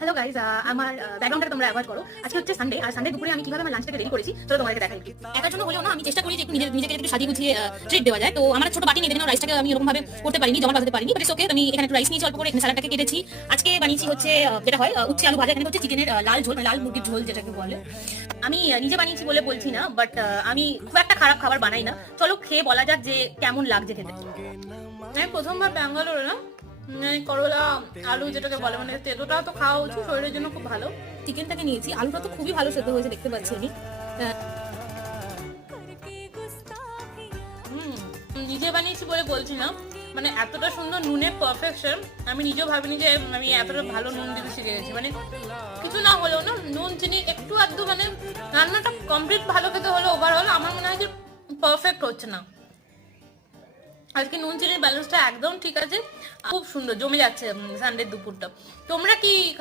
Hello guys, আমার ব্যাকগ্রাউন্ডটা তোমরা অ্যাভয়েড করো। আজকে হচ্ছে সানডে, আর সানডে দুপুরে আমি কিভাবে আমার লাঞ্চটাকে রেডি করেছি চলো তোমাদেরকে দেখাই। একার জন্য হলেও না আমি চেষ্টা করি যে একটু নিজেকে একটু সাজিয়ে গুছিয়ে ট্রিট দেওয়া যায়। তো আমার ছোট বাটি নিয়ে দেখো, রাইসটাকে আমি এরকম ভাবে করতে পারিনি, জমা বাঁধাতে পারিনি, বাট ইটস ওকে। আমি এখানে একটু রাইস নিয়েছি অল্প করে, এখানে স্যালাডটাকে কেটেছি। আজকে বানিয়েছি হচ্ছে যেটা হয় উচ্ছে আলু ভাজা, এখানে হচ্ছে চিকেনের লাল ঝোল, মানে লাল মুরগির ঝোল যেটাকে বলে। আমি নিজে বানিয়েছি বলে বলছি না, বাট আমি খুব একটা খারাপ খাবার বানাই না। চলো খেয়ে বলা যাক যে কেমন লাগছে খেতে। আমি প্রথমবার ব্যাঙ্গালোরে না করলা আলু যেটাকে বলে, মানে তেতোটা তো খাওয়া উচিত, শরীরের জন্য খুব ভালো। চিকেনটাকে নিয়েছি, আলুটা তো খুবই ভালো সেদ্ধ হয়েছে দেখতে পাচ্ছি আমি। হুম, নিজে বানিয়েছি বলে বলছি না, মানে এতটা সুন্দর নুনের পারফেকশন আমি নিজেও ভাবিনি যে আমি এতটা ভালো নুন দিতে শিখে গেছি। মানে কিছু না হলেও না নুন চিনি একটু আধটু, মানে রান্নাটা কমপ্লিট ভালো খেতে হলে ওভারঅল আমার মনে হয় যে পারফেক্ট হচ্ছে না। আজকে নুন চিনির ব্যালেন্সটা একদম ঠিক আছে, খুব সুন্দর জমে যাচ্ছে সানডে দুপুরটা। তোমরা কি